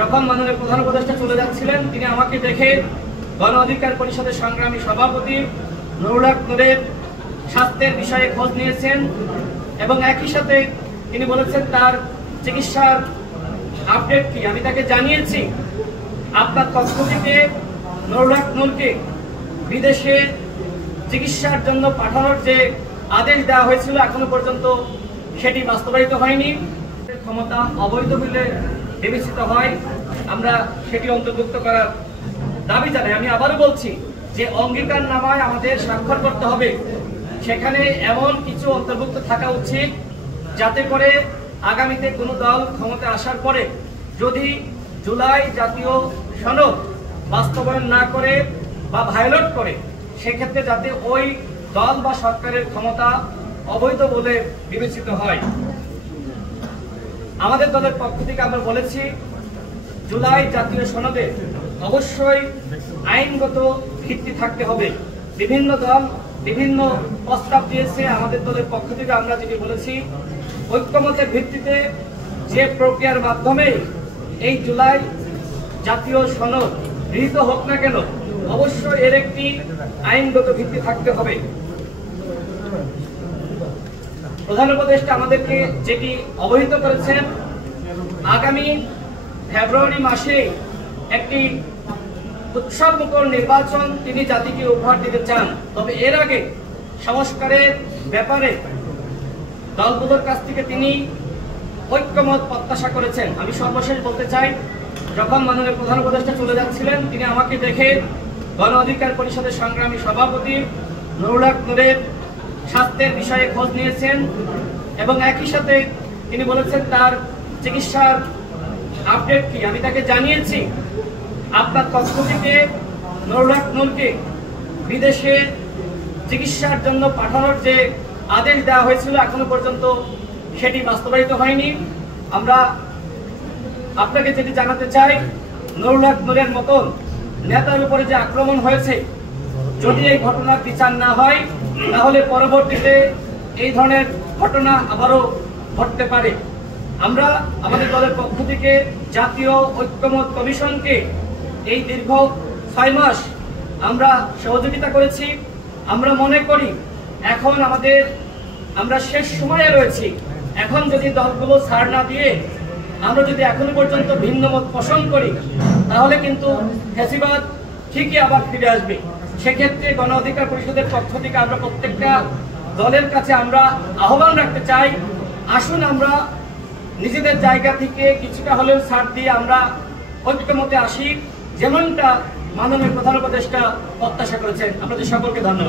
যখন মাননীয় প্রধান উপদেষ্টা চলে যাচ্ছিলেন, তিনি আমাকে দেখে গণ অধিকার পরিষদের সংগ্রামী সভাপতি নুরুল হক নূরের স্বাস্থ্যের বিষয়ে খোঁজ নিয়েছেন এবং একই সাথে তিনি বলেছেন তার চিকিৎসার আপডেট কি। আমি তাকে জানিয়েছি আপনার পক্ষ থেকে নুরুল হক নূরকে বিদেশে চিকিৎসার জন্য পাঠানোর যে আদেশ দেওয়া হয়েছিল এখনো পর্যন্ত সেটি বাস্তবায়িত হয়নি। ক্ষমতা অবৈধ বলে বিবেচিত হয়, আমরা সেটি অন্তর্ভুক্ত করার দাবি জানাই। আমি আবারও বলছি যে অঙ্গীকারনামায় আমাদের স্বাক্ষর করতে হবে, সেখানে এমন কিছু অন্তর্ভুক্ত থাকা উচিত যাতে করে আগামীতে কোনো দল ক্ষমতা আসার পরে যদি জুলাই জাতীয় সনদ বাস্তবায়ন না করে বা ভায়োলেট করে, সেক্ষেত্রে যাতে ওই দল বা সরকারের ক্ষমতা অবৈধ বলে বিবেচিত হয়। আমাদের দলের পক্ষ থেকে আমরা বলেছি জুলাই জাতীয় সনদে অবশ্যই আইনগত ভিত্তি থাকতে হবে। বিভিন্ন দল বিভিন্ন প্রস্তাব দিয়েছে, আমাদের দলের পক্ষ থেকে আমরা যেটি বলেছি ঐক্যমতের ভিত্তিতে যে প্রক্রিয়ার মাধ্যমে এই জুলাই জাতীয় সনদ গৃহীত হোক না কেন, অবশ্যই এর একটি আইনগত ভিত্তি থাকতে হবে। প্রধান উপদেষ্টা আমাদেরকে যেটি অবহিত করেছেন, আগামী ফেব্রুয়ারি মাসে একটি উৎসবমুখর নির্বাচন তিনি জাতিকে উপহার দিতে চান। তবে এর আগে সংস্কারের ব্যাপারে দলগুলোর কাছ থেকে তিনি ঐক্যমত প্রত্যাশা করেছেন। আমি সর্বশেষ বলতে চাই, যখন মাননীয় প্রধান উপদেষ্টা চলে যাচ্ছিলেন, তিনি আমাকে দেখে গণ অধিকার পরিষদের সংগ্রামী সভাপতি নুরুল হক নূরের স্বাস্থ্যের বিষয়ে খোঁজ নিয়েছেন এবং একই সাথে তিনি বলেছেন তার চিকিৎসার আপডেট কি। আমি তাকে জানিয়েছি আপনার পক্ষ থেকে নুরুল হক নূরকে বিদেশে চিকিৎসার জন্য পাঠানোর যে আদেশ দেওয়া হয়েছিল এখনো পর্যন্ত সেটি বাস্তবায়িত হয়নি। আমরা আপনাকে যেটি জানাতে চাই, নুরুল হক নূরের মতন নেতার উপরে যে আক্রমণ হয়েছে, যদি এই ঘটনার বিচার না হয় তাহলে পরবর্তীতে এই ধরনের ঘটনা আবারও ঘটতে পারে। আমরা আমাদের দলের পক্ষ থেকে জাতীয় ঐক্যমত কমিশনকে এই দীর্ঘ 6 মাস আমরা সহযোগিতা করেছি। আমরা মনে করি এখন আমরা শেষ সময়ে রয়েছি। এখন যদি দলগুলো ছাড় না দিয়ে আমরা যদি এখনো পর্যন্ত ভিন্ন মত পোষণ করি, তাহলে কিন্তু ফ্যাসিবাদ ঠিকই আবার ফিরে আসবে। সেক্ষেত্রে গণ অধিকার পরিষদের পক্ষ থেকে আমরা প্রত্যেকটা দলের কাছে আমরা আহ্বান রাখতে চাই, আসুন আমরা নিজেদের জায়গা থেকে কিছুটা হলেও ছাড় দিয়ে আমরা ঐক্যমতে আসি, যেমনটা মাননীয় প্রধান উপদেষ্টা প্রত্যাশা করেছেন। আপনাদের সকলকে ধন্যবাদ।